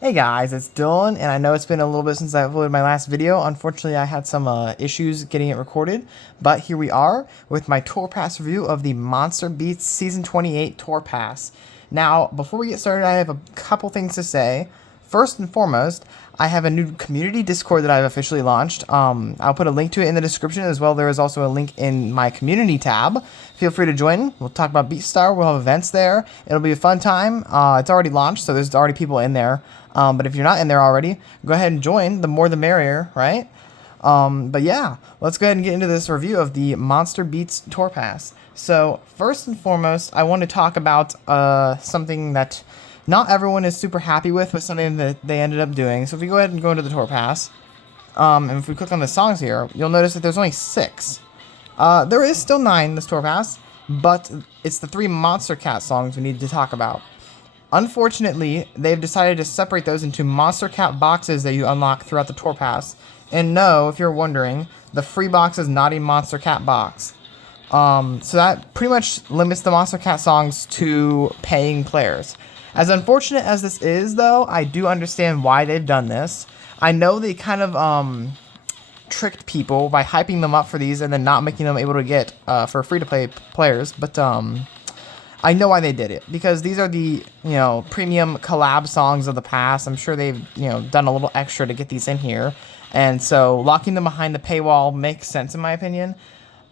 Hey guys, it's Dylan, and I know it's been a little bit since I uploaded my last video. Unfortunately, I had some issues getting it recorded, but here we are with my Tour Pass review of the Monster Beats Season 28 Tour Pass. Now, before we get started, I have a couple things to say. First and foremost, I have a new community Discord that I've officially launched. I'll put a link to it in the description as well. There is also a link in my community tab. Feel free to join. We'll talk about Beatstar. We'll have events there. It'll be a fun time. It's already launched, so there's already people in there. But if you're not in there already, go ahead and join. The more the merrier, right? But yeah, let's go ahead and get into this review of the Monster Beats Tour Pass. So first and foremost, I want to talk about something that not everyone is super happy with, but something that they ended up doing. So if we go ahead and go into the Tour Pass, and if we click on the songs here, you'll notice that there's only 6. There is still 9 in this Tour Pass, but it's the 3 Monster Cat songs we need to talk about. Unfortunately, they've decided to separate those into Monster Cat boxes that you unlock throughout the Tour Pass. And no, if you're wondering, the free box is not a Monster Cat box. So that pretty much limits the Monster Cat songs to paying players. As unfortunate as this is, though, I do understand why they've done this. I know they kind of tricked people by hyping them up for these and then not making them able to get for free-to-play players, but I know why they did it, because these are the, premium collab songs of the past. I'm sure they've, done a little extra to get these in here. And so locking them behind the paywall makes sense in my opinion.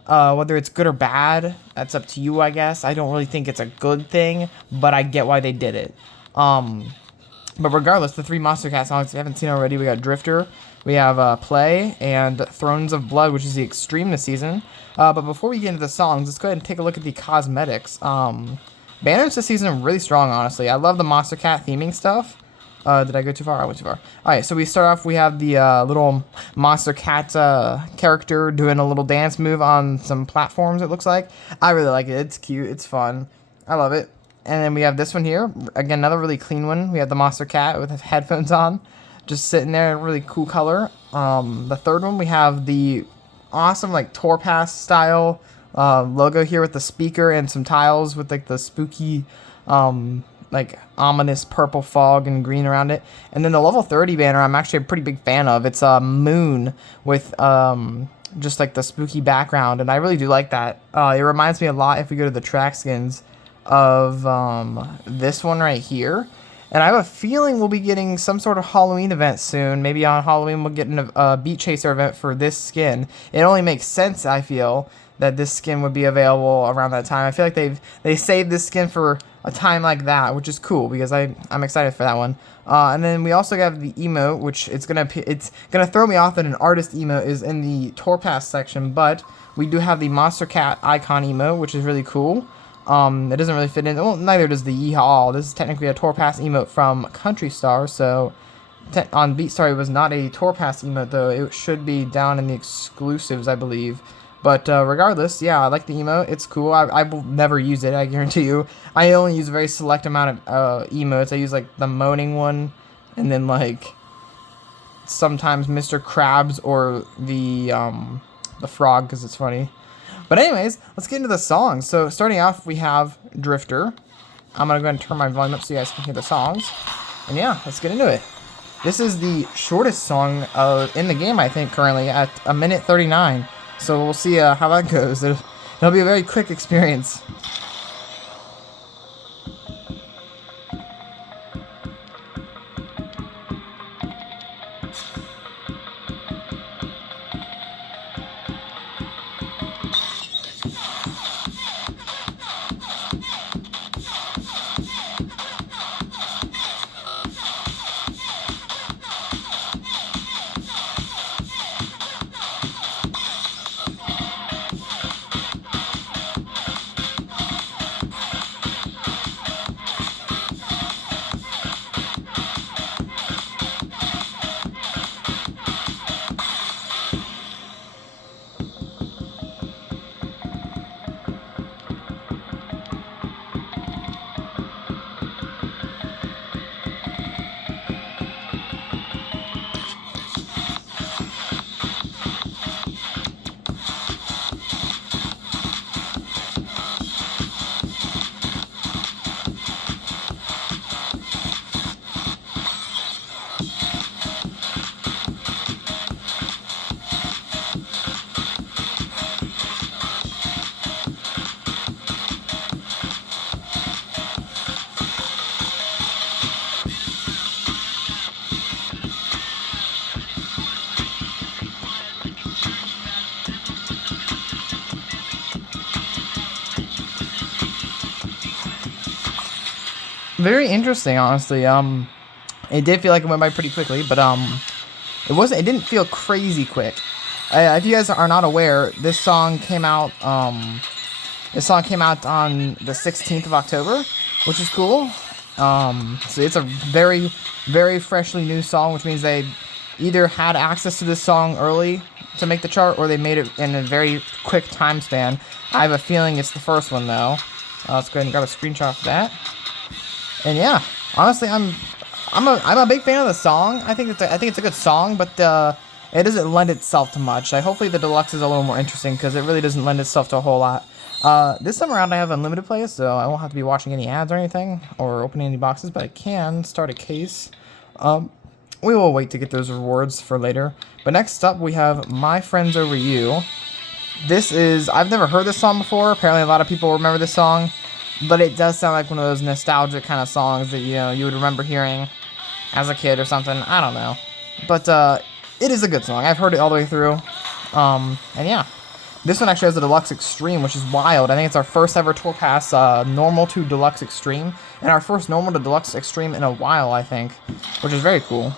Whether it's good or bad, that's up to you, I guess. I don't really think it's a good thing, but I get why they did it. But regardless, the 3 Monster Cat songs, if you haven't seen already, we got Drifter, we have Play, and Thrones of Blood, which is the Extreme this season. But before we get into the songs, let's go ahead and take a look at the cosmetics. Banners this season are really strong, honestly. I love the Monster Cat theming stuff. Did I go too far? I went too far. Alright, so we start off, we have the little Monster Cat character doing a little dance move on some platforms, it looks like. I really like it. It's cute. It's fun. I love it. And then we have this one here. Again, another really clean one. We have the Monster Cat with headphones on. Just sitting there, really cool color. The third one, we have the awesome, Tour Pass style logo here with the speaker and some tiles with, the spooky, ominous purple fog and green around it. And then the level 30 banner, I'm actually a pretty big fan of. It's a moon with, just, the spooky background. And I really do like that. It reminds me a lot, if we go to the track skins, of this one right here. And I have a feeling we'll be getting some sort of Halloween event soon. Maybe on Halloween we'll get a Beat Chaser event for this skin. It only makes sense, I feel, that this skin would be available around that time. I feel like they saved this skin for a time like that, which is cool because I'm excited for that one. And then we also have the emote, which it's gonna throw me off that an artist emote is in the Tour Pass section, but we do have the Monster Cat icon emote, which is really cool. It doesn't really fit in. Well, neither does the Yeehaw. This is technically a Tour Pass emote from Country Star, so on Beatstar it was not a Tour Pass emote, though. It should be down in the exclusives, I believe. But regardless, yeah, I like the emote. It's cool. I will never use it, I guarantee you. I only use a very select amount of emotes. I use, the moaning one, and then, sometimes Mr. Krabs or the frog, because it's funny. But anyways, let's get into the songs. So starting off, we have Drifter. I'm going to go ahead and turn my volume up so you guys can hear the songs. And yeah, let's get into it. This is the shortest song in the game, I think, currently, at 1:39. So we'll see how that goes. It'll be a very quick experience. very interesting, honestly. It did feel like it went by pretty quickly, but it wasn't. It didn't feel crazy quick. If you guys are not aware, this song came out. This song came out on the 16th of October, which is cool. So it's a very, very freshly new song, which means they either had access to this song early to make the chart, or they made it in a very quick time span. I have a feeling it's the first one though. Let's go ahead and grab a screenshot for that. And yeah, honestly, I'm a big fan of the song. I think it's a good song, but it doesn't lend itself to much. Hopefully the deluxe is a little more interesting because it really doesn't lend itself to a whole lot. This time around I have unlimited plays, so I won't have to be watching any ads or anything or opening any boxes, but I can start a case. We will wait to get those rewards for later. But next up we have My Friends Over You. This is, I've never heard this song before. Apparently a lot of people remember this song, but it does sound like one of those nostalgic kind of songs that, you know, you would remember hearing as a kid or something. I don't know. But it is a good song. I've heard it all the way through. And yeah. This one actually has a Deluxe Extreme, which is wild. I think it's our first ever Tour Pass normal to Deluxe Extreme, and our first normal to Deluxe Extreme in a while, I think, which is very cool.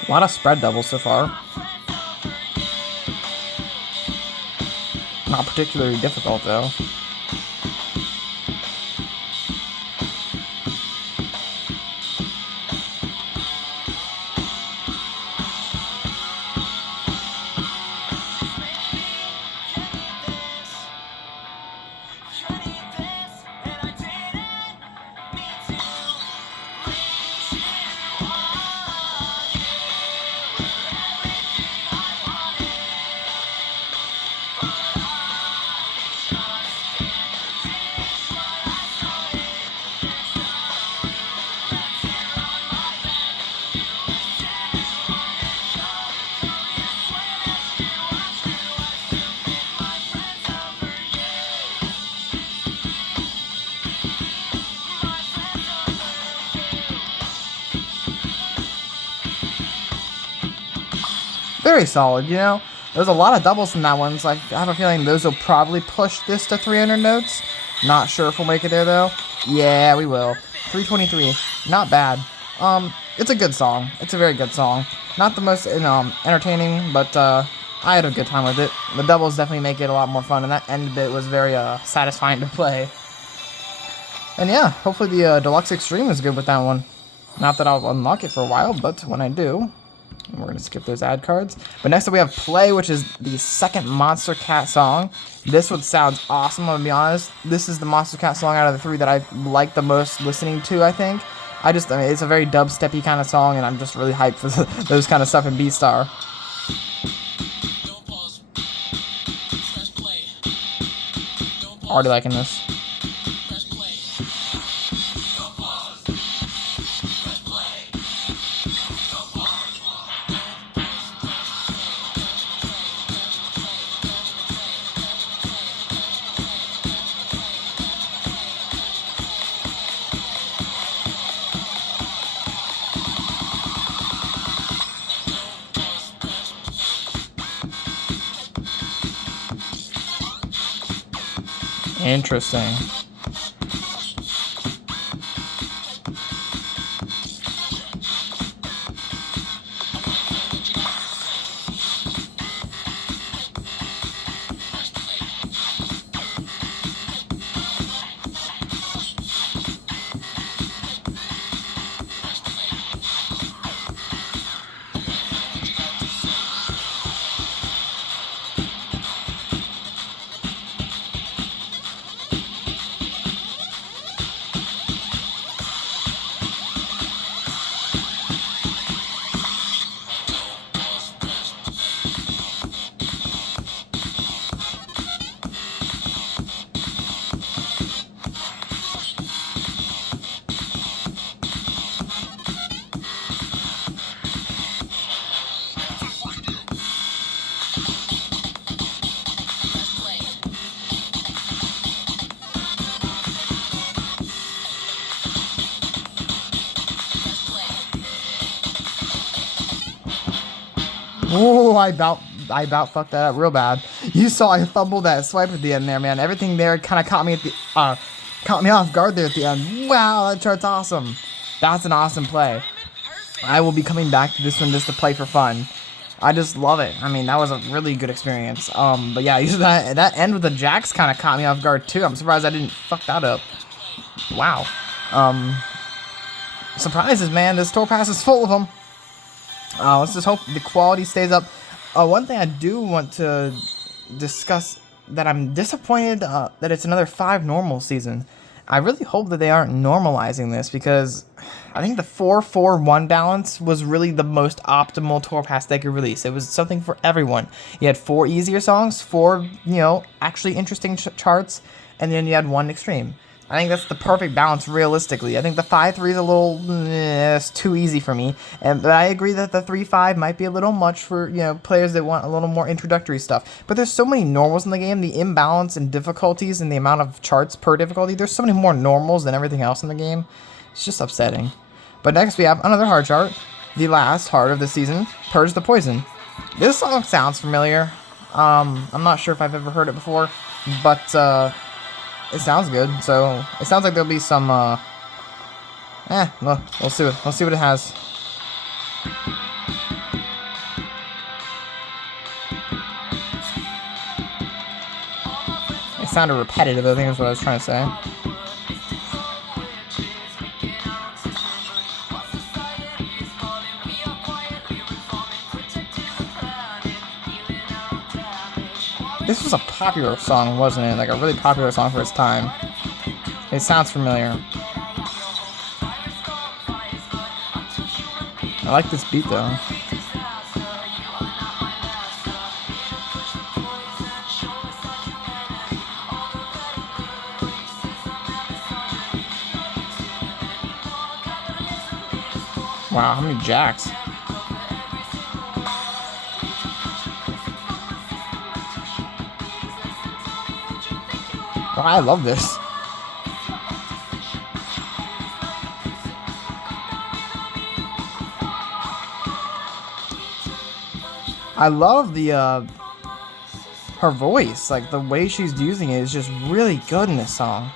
A lot of spread doubles so far. Not particularly difficult though. Very solid, you know? There's a lot of doubles in that one, so I have a feeling those will probably push this to 300 notes. Not sure if we'll make it there, though. Yeah, we will. 323. Not bad. It's a good song. It's a very good song. Not the most, entertaining, but, I had a good time with it. The doubles definitely make it a lot more fun, and that end bit was very, satisfying to play. And yeah, hopefully the Deluxe Extreme is good with that one. Not that I'll unlock it for a while, but when I do... And we're going to skip those ad cards. But next up we have Play, which is the second Monster Cat song. This one sounds awesome, I'm going to be honest. This is the Monster Cat song out of the three that I like the most listening to, I think. I mean, it's a very dubsteppy kind of song, and I'm just really hyped for those kind of stuff in Beatstar. Already liking this. Interesting. Oh, I about fucked that up real bad. You saw I fumbled that swipe at the end there, man. Everything there kind of caught me off guard there at the end. Wow, that chart's awesome. That's an awesome play. I will be coming back to this one just to play for fun. I just love it. I mean, that was a really good experience. But yeah, that end with the jacks kind of caught me off guard too. I'm surprised I didn't fuck that up. Wow. Surprises, man. This tour pass is full of them. Let's just hope the quality stays up. One thing I do want to discuss that I'm disappointed that it's another 5 normal season. I really hope that they aren't normalizing this because I think the 4-4-1 balance was really the most optimal tour pass they could release. It was something for everyone. You had 4 easier songs, 4, actually interesting charts, and then you had 1 extreme. I think that's the perfect balance realistically. I think the 5-3 is a little it's too easy for me, but I agree that the 3-5 might be a little much for players that want a little more introductory stuff. But there's so many normals in the game, the imbalance in difficulties and the amount of charts per difficulty. There's so many more normals than everything else in the game. It's just upsetting. But next we have another hard chart, the last hard of the season, Purge the Poison. This song sounds familiar. I'm not sure if I've ever heard it before, but it sounds good, so it sounds like there'll be some, we'll see what it has. It sounded repetitive, I think is what I was trying to say. This was a popular song, wasn't it? Like a really popular song for its time. It sounds familiar. I like this beat though. Wow, how many jacks? Oh, I love this. I love the her voice, like the way she's using it is just really good in this song.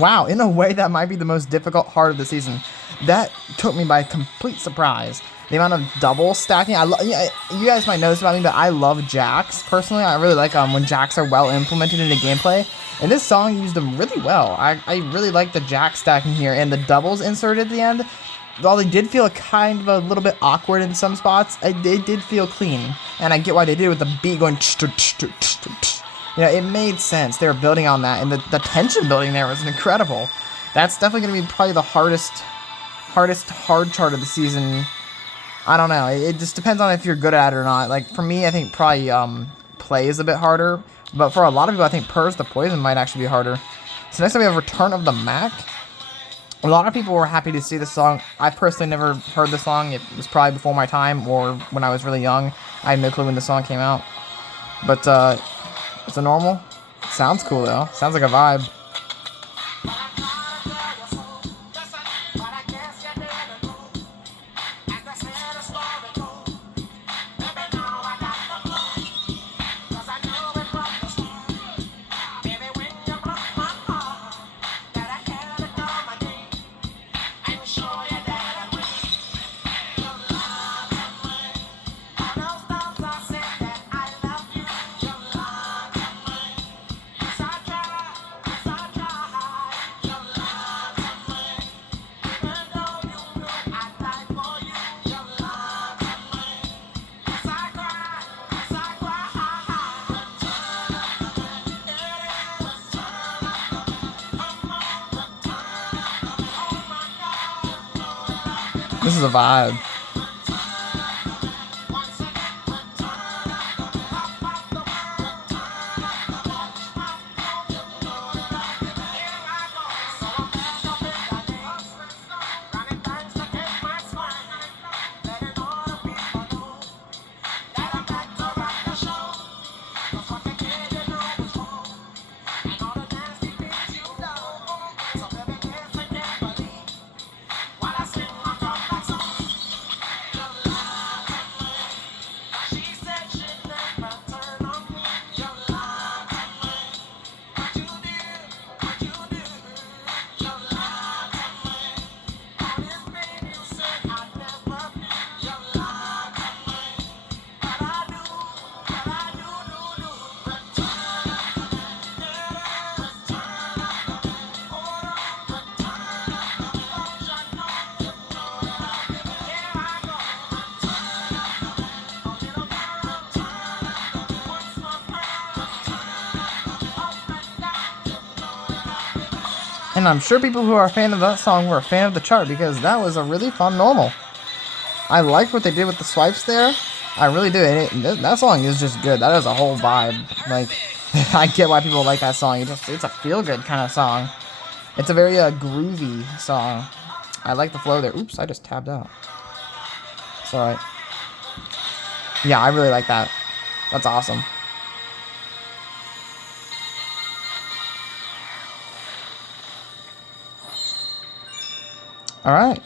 Wow, in a way that might be the most difficult part of the season. That took me by complete surprise. The amount of double stacking. You guys might notice about me, but I love jacks. Personally, I really like when jacks are well implemented into gameplay. And this song used them really well. I really like the jack stacking here and the doubles inserted at the end. While they did feel kind of a little bit awkward in some spots, it did feel clean. And I get why they did it with the beat going. It made sense. They were building on that, and the tension building there was incredible. That's definitely going to be probably the hardest hard chart of the season. I don't know. It just depends on if you're good at it or not. Like, for me, I think probably play is a bit harder. But for a lot of people, I think Purge the Poison might actually be harder. So next up we have Return of the Mac. A lot of people were happy to see this song. I personally never heard the song. It was probably before my time or when I was really young. I had no clue when the song came out. But, it's a normal. Sounds cool though. Sounds like a vibe. This is a vibe. And I'm sure people who are a fan of that song were a fan of the chart because that was a really fun normal. I liked what they did with the swipes there. I really do. And that song is just good. That is a whole vibe. Like, I get why people like that song. It's a feel-good kind of song. It's a very groovy song. I like the flow there. Oops, I just tabbed out. It's alright. Yeah, I really like that. That's awesome. Alright.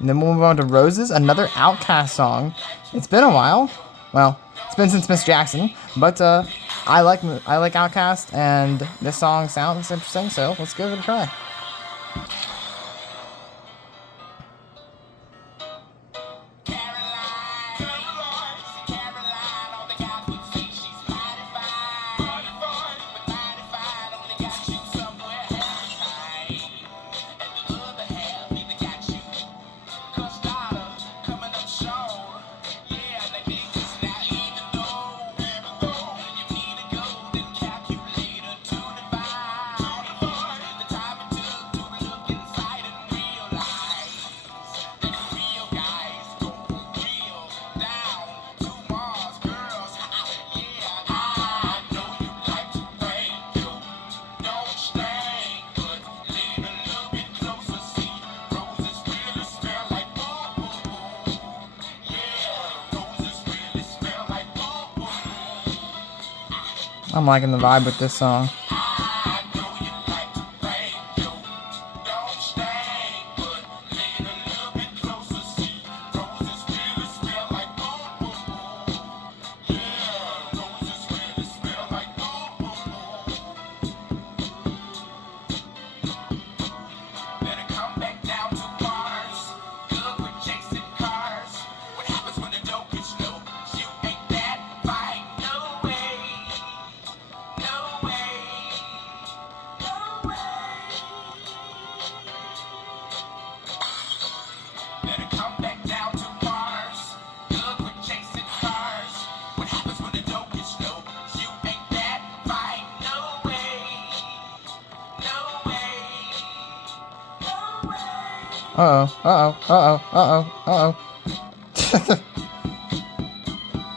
And then we'll move on to Roses, another Outkast song. It's been a while. Well, it's been since Miss Jackson. But I like Outkast, and this song sounds interesting, so let's give it a try. I'm liking the vibe with this song.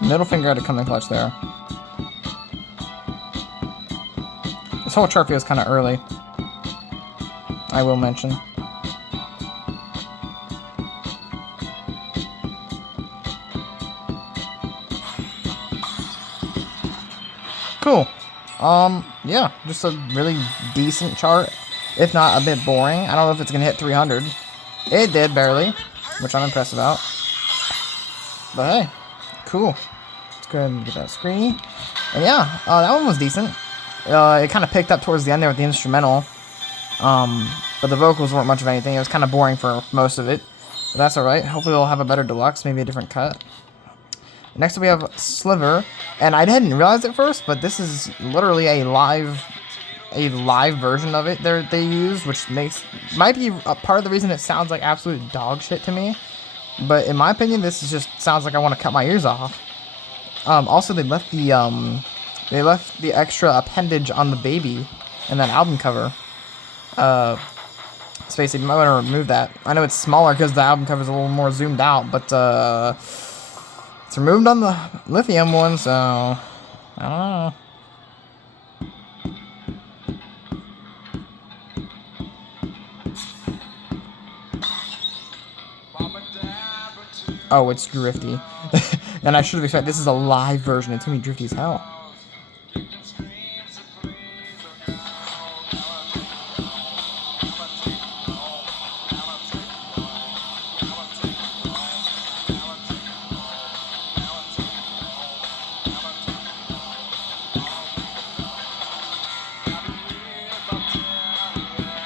Middle finger had to come in clutch there. This whole chart feels kind of early, I will mention. Cool. Yeah, just a really decent chart, if not a bit boring. I don't know if it's gonna hit 300. It did, barely, which I'm impressed about. But hey, cool. Let's go ahead and get that screen. And yeah, that one was decent. It kind of picked up towards the end there with the instrumental. But the vocals weren't much of anything. It was kind of boring for most of it. But that's alright. Hopefully we'll have a better deluxe, maybe a different cut. Next up we have Sliver. And I didn't realize it first, but this is literally a live version of it they use, which might be a part of the reason it sounds like absolute dog shit to me. But in my opinion, this is just sounds like I want to cut my ears off. Also, they left the extra appendage on the baby in that album cover. Space Space Ape. You might want to remove that. I know it's smaller because the album cover is a little more zoomed out, but it's removed on the Lithium one, so I don't know. Oh, it's drifty. And I should have expected, this is a live version. It's gonna be drifty as hell.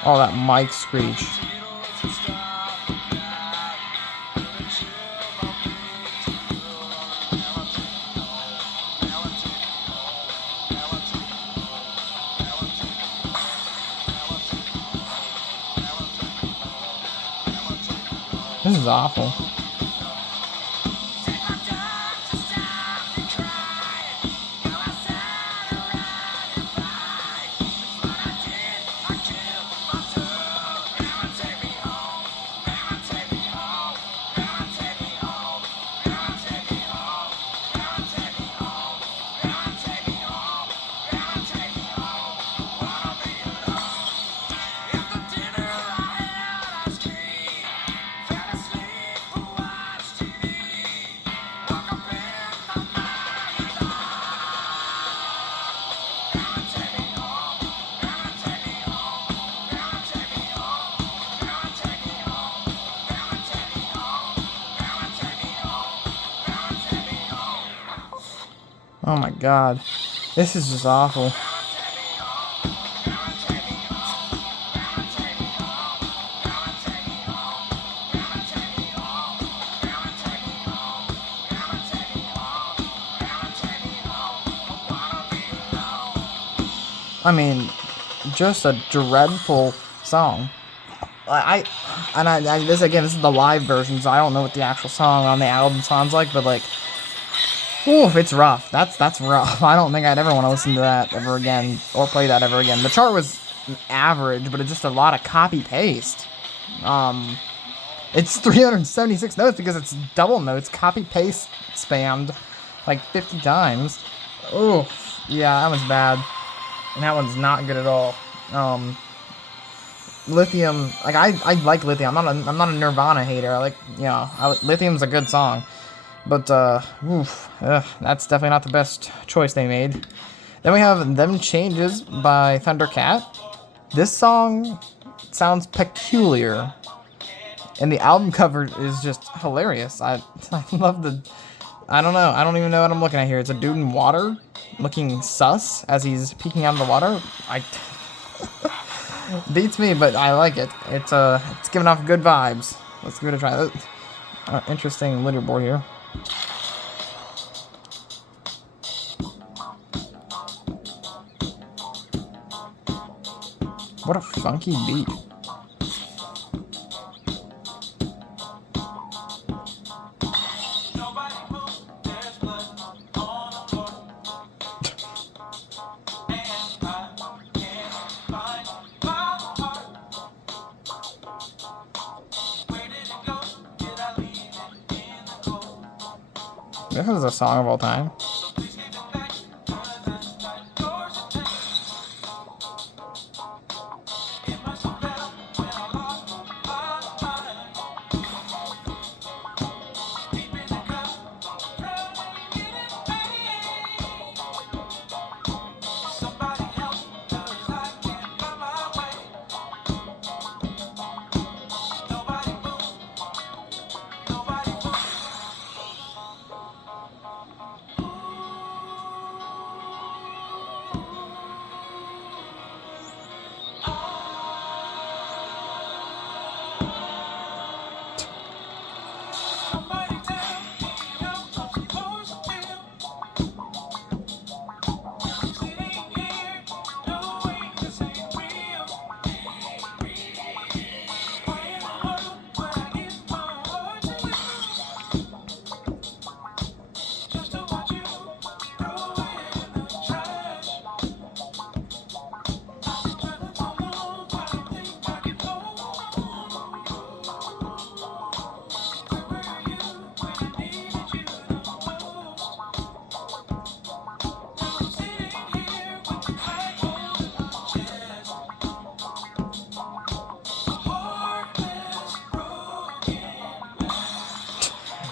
Oh, that mic screech. This is awful. Oh my god. This is just awful. I mean, just a dreadful song. This is the live version, so I don't know what the actual song on the album sounds like, but like, oof, it's rough. That's rough. I don't think I'd ever want to listen to that ever again, or play that ever again. The chart was average, but it's just a lot of copy-paste. It's 376 notes because it's double notes, copy-paste spammed like 50 times. Oh, yeah, that one's bad. And that one's not good at all. Lithium, like I like Lithium. I'm not a Nirvana hater. I like, you know, Lithium's a good song. But, that's definitely not the best choice they made. Then we have Them Changes by Thundercat. This song sounds peculiar. And the album cover is just hilarious. I love the... I don't know. I don't even know what I'm looking at here. It's a dude in water looking sus as he's peeking out of the water. Beats me, but I like it. It's giving off good vibes. Let's give it a try. Interesting leaderboard here. What a funky beat. This is a song of all time.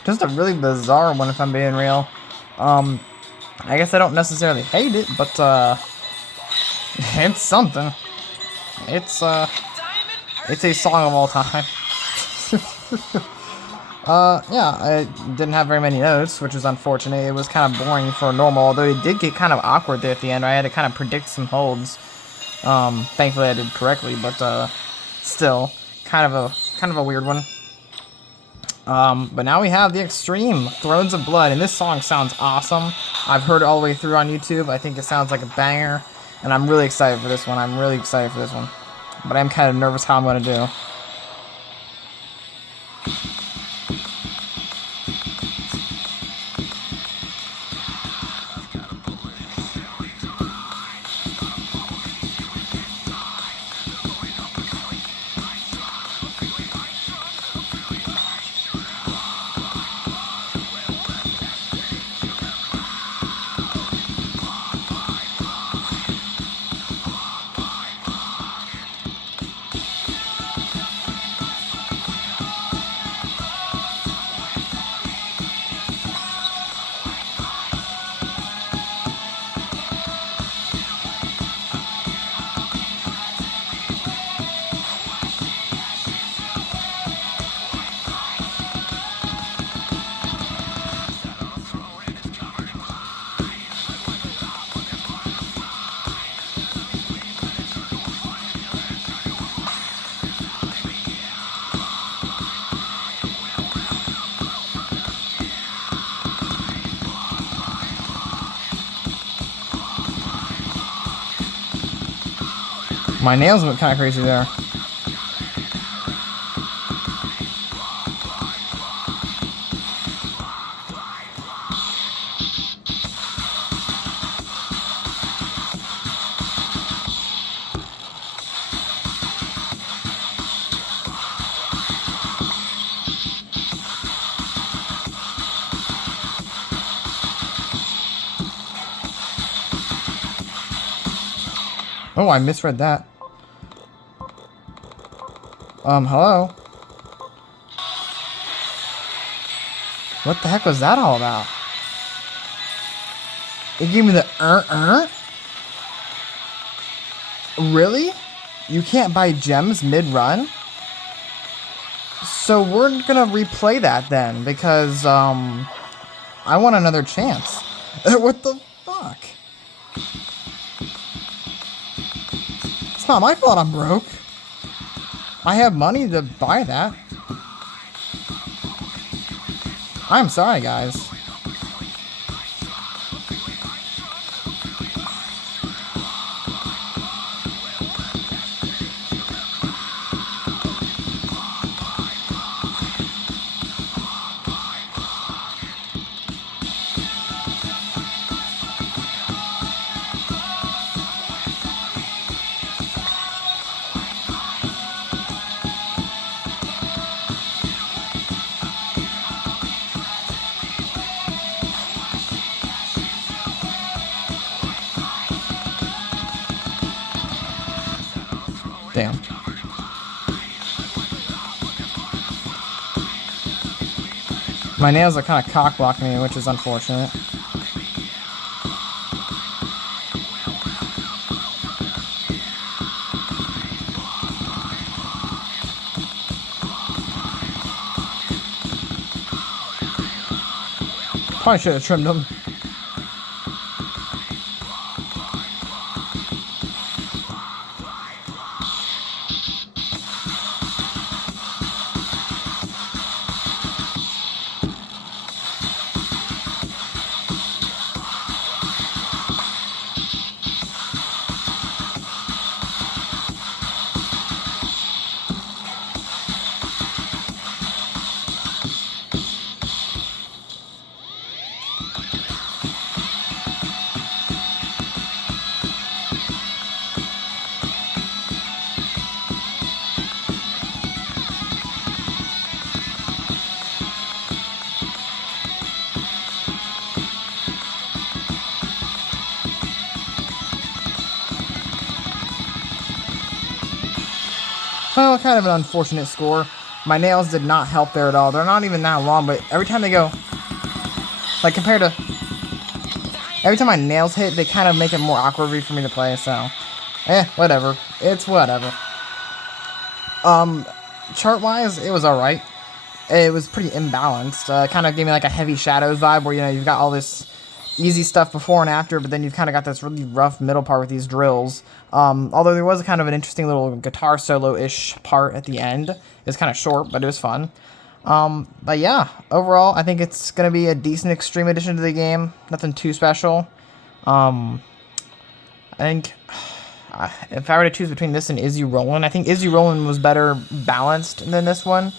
Just a really bizarre one, if I'm being real. I guess I don't necessarily hate it, but it's something. It's a song of all time. Yeah, I didn't have very many notes, which was unfortunate. It was kind of boring for normal, although it did get kind of awkward there at the end. I had to kind of predict some holds. Thankfully I did correctly, but still, kind of a weird one. But now we have the Extreme Thrones of Blood, and this song sounds awesome. I've heard it all the way through on YouTube. I think it sounds like a banger, and I'm really excited for this one. But I'm kind of nervous how I'm going to do. My nails went kind of crazy there. Oh, I misread that. Hello? What the heck was that all about? It gave me the Really? You can't buy gems mid-run? So we're gonna replay that then, because, I want another chance. What the fuck? It's not my fault I'm broke. I have money to buy that. I'm sorry, guys. Damn. My nails are kind of cock blocking me, which is unfortunate. Probably should have trimmed them. Well, kind of an unfortunate score. My nails did not help there at all. They're not even that long, but every time they go, like compared to, every time my nails hit, they kind of make it more awkward for me to play, so, whatever. It's whatever. Chart-wise, it was alright. It was pretty imbalanced. It kind of gave me like a Heavy Shadows vibe where, you know, you've got all this easy stuff before and after, but then you've kind of got this really rough middle part with these drills. Although there was kind of an interesting little guitar solo-ish part at the end. It was kind of short, but it was fun. But yeah, overall, I think it's going to be a decent Extreme addition to the game. Nothing too special. I think if I were to choose between this and Is You Rollin', I think Is You Rollin' was better balanced than this one.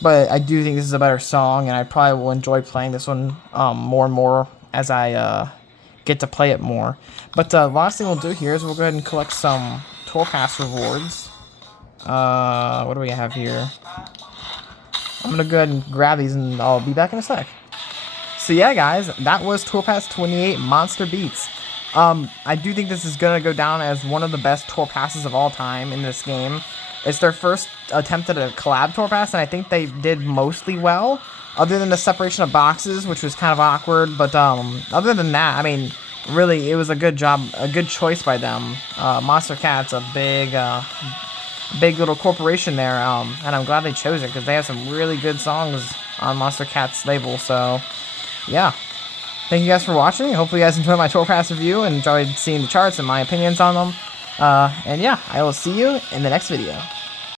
But I do think this is a better song, and I probably will enjoy playing this one more and more as I get to play it more. But the last thing we'll do here is we'll go ahead and collect some Tour Pass rewards. What do we have here? I'm going to go ahead and grab these, and I'll be back in a sec. So yeah, guys, that was Tour Pass 28 Monster Beats. I do think this is going to go down as one of the best Tour Passes of all time in this game. It's their first attempt at a collab Tour Pass, and I think they did mostly well, other than the separation of boxes, which was kind of awkward. But other than that, I mean, really, it was a good job, a good choice by them. Monster Cat's a big little corporation there, and I'm glad they chose it because they have some really good songs on Monster Cat's label. So, yeah. Thank you guys for watching. Hopefully you guys enjoyed my Tour Pass review and enjoyed seeing the charts and my opinions on them. And yeah, I will see you in the next video.